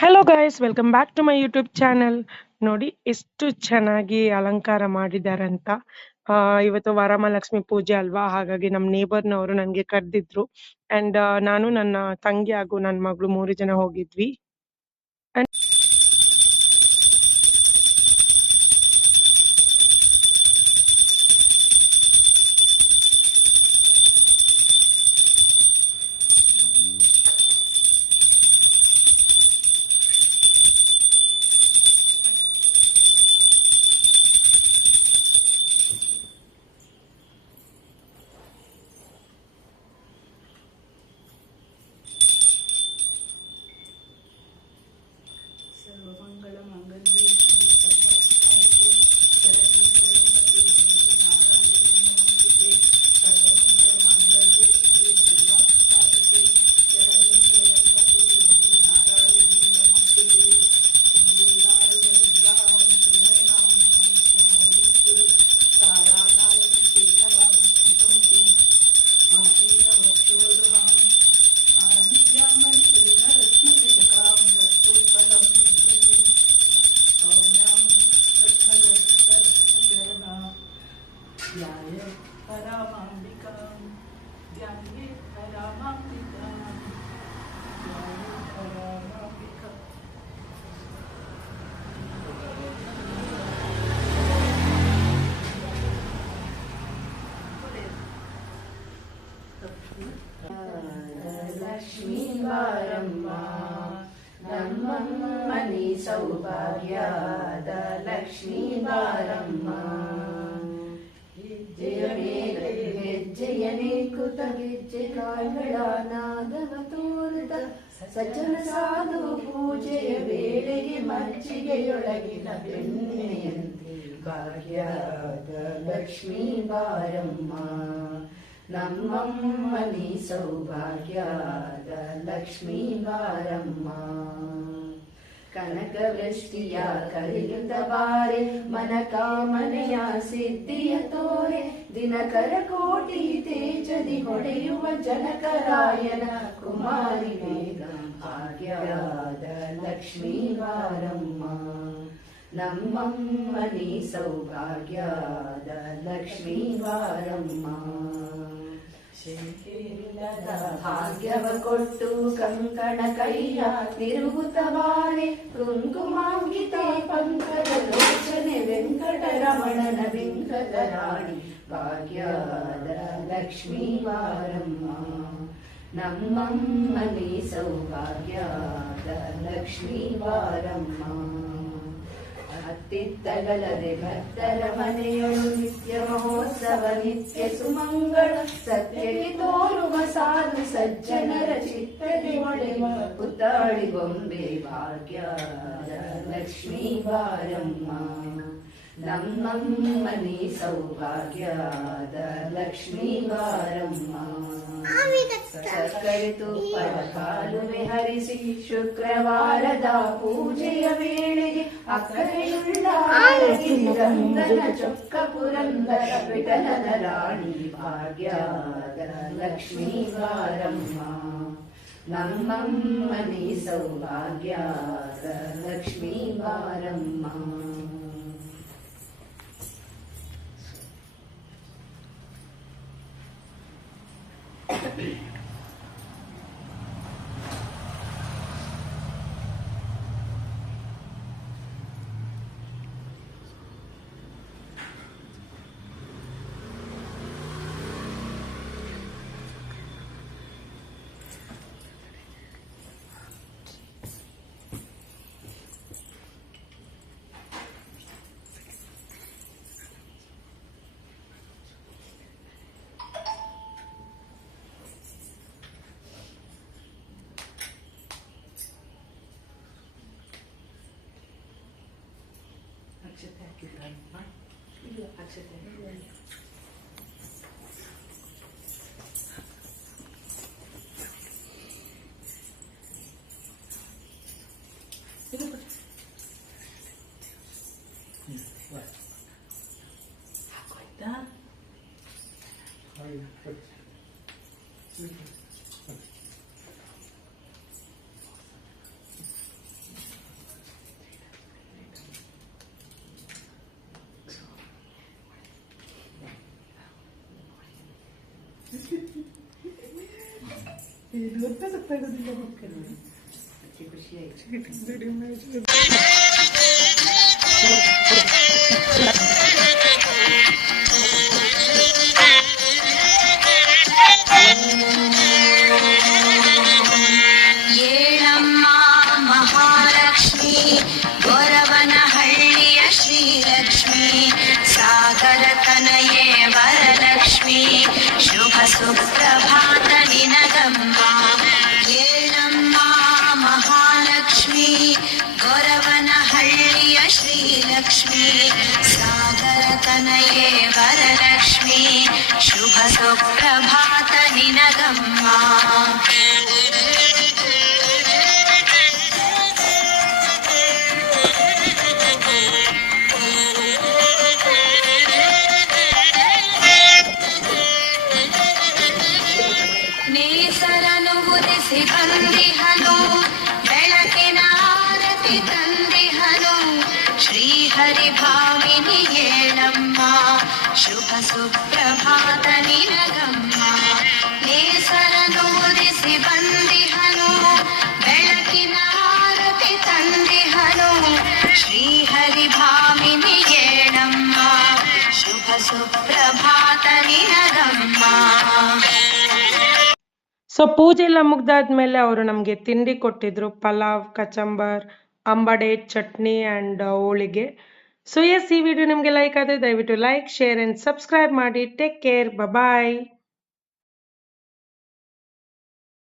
Hello guys, welcome back to my YouTube channel. ನೋಡಿ ಎಷ್ಟು ಚೆನ್ನಾಗಿ ಅಲಂಕಾರ ಮಾಡಿದಾರಂತ. ಇವತ್ತು ವರಮಹಾಲಕ್ಷ್ಮಿ ಪೂಜೆ ಅಲ್ವಾ, ಹಾಗಾಗಿ ನಮ್ಮ ನೇಬರ್ನವರು ನನಗೆ ಕರೆದಿದ್ರು. ಅಂಡ್ ನಾನು ನನ್ನ ತಂಗಿ ಹಾಗೂ ನನ್ನ ಮಗಳು 3 ಜನ ಹೋಗಿದ್ವಿ. सर्वमङ्गलमाङ्गल्ये शिवे सर्वार्थसाधिके शरण्ये त्र्यम्बके गौरी नारायणी नमोस्तुते। सर्वमङ्गलमाङ्गल्ये शिवे सर्वार्थसाधिके शरण्ये त्र्यम्बके गौरी नारायणी नमोस्तुते। सिन्दूरारुणविग्रहां त्रिनयनां नमामि तारानायकशेखरां श्रीकमुखीं आसीनवक्षोरुहाम् आदित्यामलपूर्णरत्नतिलकां रक्तोत्पलं बिभ्रतीं सौम्यां रत्नगर्भचरणा ध्याये परामाम्बिकां ध्याये परामाम्बिकां ध्याये परामाम्बिकां। ಲಕ್ಷ್ಮೀ ಬಾರಮ್ಮ ನಮ್ಮಮ್ಮನಿ ಸೌಭಾಗ್ಯದ ಲಕ್ಷ್ಮೀ ಬಾರಮ್ಮ ಹೆಜ್ಜೆಯ ಮೇಲೆ ಹೆಜ್ಜೆಯನೇ ಕುತ ಗೆಜ್ಜೆ ಕಾಲ್ಗಳ ನಾದವ ತೋರುತ್ತ ಸಜ್ಜನ ಸಾಧು ಪೂಜೆಯ ವೇಳೆಗೆ ಮಜ್ಜಿಗೆಯೊಳಗಿನ ಬೆಣ್ಣೆಯಂತೆ ಭಾಗ್ಯದ ಲಕ್ಷ್ಮೀ ಬಾರಮ್ಮ ನಮ್ಮಮ್ಮನಿ ಸೌಭಾಗ್ಯದ ಲಕ್ಷ್ಮೀ ಬಾರಮ್ಮ ಕನಕವೃಷ್ಟಿಯ ಕರೆಯುತ್ತ ಬಾರೆ ಮನ ಕಾಮನೆಯ ಸಿದ್ಧಿಯ ತೋರೆ ದಿನಕರ ಕೋಟಿ ತೇಜದಿ ಹೊಡೆಯುವ ಜನಕರಾಯನ ಕುಮಾರಿ ಬೇಗ ಭಾಗ್ಯದ ಲಕ್ಷ್ಮೀ ಬಾರಮ್ಮ ನಮ್ಮಮ್ಮನಿ ಸೌಭಾಗ್ಯದ ಲಕ್ಷ್ಮೀ ಬಾರಮ್ಮ ಶಂಕೇರಿಲ್ಲದ ಭಾಗ್ಯವ ಕೊಟ್ಟು ಕಂಕಣ ಕೈಯ ತಿರುಗುತ್ತವಾರೆ ಕುಂಕುಮಾಂಗಿತೆ ಪಂಕಜ ಲೋಚನೆ ವೆಂಕಟರಮಣನ ವೆಂಕಟ ರಾಣಿ ಭಾಗ್ಯದ ಲಕ್ಷ್ಮೀ ಬಾರಮ್ಮ ನಮ್ಮಮ್ಮನಿ ಸೌಭಾಗ್ಯದ ಲಕ್ಷ್ಮೀ ಬಾರಮ್ಮ ಅತ್ತಿತ್ತಗಲದೆ ಭಕ್ತರ ಮನೆಯೊಳು ನಿತ್ಯ ಮಹೋತ್ಸವ ನಿತ್ಯ ಸುಮಂಗಳ ಸತ್ಯಕ್ಕೆ ತೋರುವ ಸಾಧು ಸಜ್ಜನರ ಚಿತ್ತಗೆ ಹೊಳೆಯುವ ಪುತ್ತಾಳಿ ಗೊಂಬೆ ಭಾಗ್ಯದ ಲಕ್ಷ್ಮೀ ಬಾರಮ್ಮ ನಮ್ಮಮ್ಮನಿ ಸೌಭಾಗ್ಯದ ಲಕ್ಷ್ಮೀ ಬಾರಮ್ಮ ಸಕ್ಕರೆ ತುಪ್ಪದ ಕಾಲುವೆ ಹರಿಸಿ ಶುಕ್ರವಾರದ ಪೂಜೆಯ ವೇಳೆಗೆ ಅಕ್ಕರೆಯುಳ್ಳ ರಂಗನ ಚೊಕ್ಕ ಪುರಂದರ ವಿಠಲನ ರಾಣಿ ಭಾಗ್ಯದ ಲಕ್ಷ್ಮೀ ಬಾರಮ್ಮ ನಮ್ಮಮ್ಮನಿ ಸೌಭಾಗ್ಯದ ಲಕ್ಷ್ಮೀ ಬಾರಮ್ಮ ಅಕ್ಷತೆ ಹಾಕಿದ್ರಲ್ವಾ? ಇಲ್ಲ, ಅಕ್ಷತೆ ಹಾಕೋಯ್ತಾ? ಇದು ಅಂತ ಗೊತ್ತಾಗೋದಿಲ್ಲ ಮಕ್ಕಳು. ಖುಷಿ ಆಯ್ತು. ಏಳಮ್ಮ ಮಹಾಲಕ್ಷ್ಮಿ ಗೊರವನಹಳ್ಳಿಯ ಶ್ರೀಲಕ್ಷ್ಮಿ ಸಾಗರ ತನಯೇ ವರಲಕ್ಷ್ಮಿ ಶುಭ ಸುಪ್ರಭಾತ ನಿನಗಮ್ಮ. ಏಳಮ್ಮ ಮಹಾಲಕ್ಷ್ಮಿ ಗೊರವನಹಳ್ಳಿಯ ಶ್ರೀಲಕ್ಷ್ಮಿ ಸಾಗರ ತನಯೇ ವರಲಕ್ಷ್ಮಿ ಶುಭ ಸುಪ್ರಭಾತ ನಿನಗಮ್ಮ. ನೇಸರನು ಉದಿಸಿ ಬಂದಿಹನು ಬೆಳಕಿನ ಆರತಿ ತಂದಿಹನು ಶ್ರೀಹರಿ ಭಾವಿನಿ ಏಳಮ್ಮ ಶುಭ ಸುಪ್ರಭಾತ ನಿನಗಮ್ಮ. ನೇಸರನು ಉದಿಸಿ ಬಂದಿಹನು ಬೆಳಕಿನ ಆರತಿ ತಂದಿಹನು ಶ್ರೀಹರಿ ಭಾವಿನಿ ಏಳಮ್ಮ ಶುಭ ಸುಪ್ರಭಾತ ನಿನಗಮ್ಮ. ಸೊ ಪೂಜೆ ಎಲ್ಲ ಮುಗ್ದಾದ್ಮೇಲೆ ಅವರು ನಮಗೆ ತಿಂಡಿ ಕೊಟ್ಟಿದ್ರು, pulao, kachumber, ambade, chutney and holige. So yes, ಈ ವಿಡಿಯೋ ನಿಮಗೆ ಲೈಕ್ ಆದರೆ ದಯವಿಟ್ಟು ಲೈಕ್, ಶೇರ್ ಆ್ಯಂಡ್ ಸಬ್ಸ್ಕ್ರೈಬ್ ಮಾಡಿ. ಟೇಕ್ ಕೇರ್, ಬಾಯ್.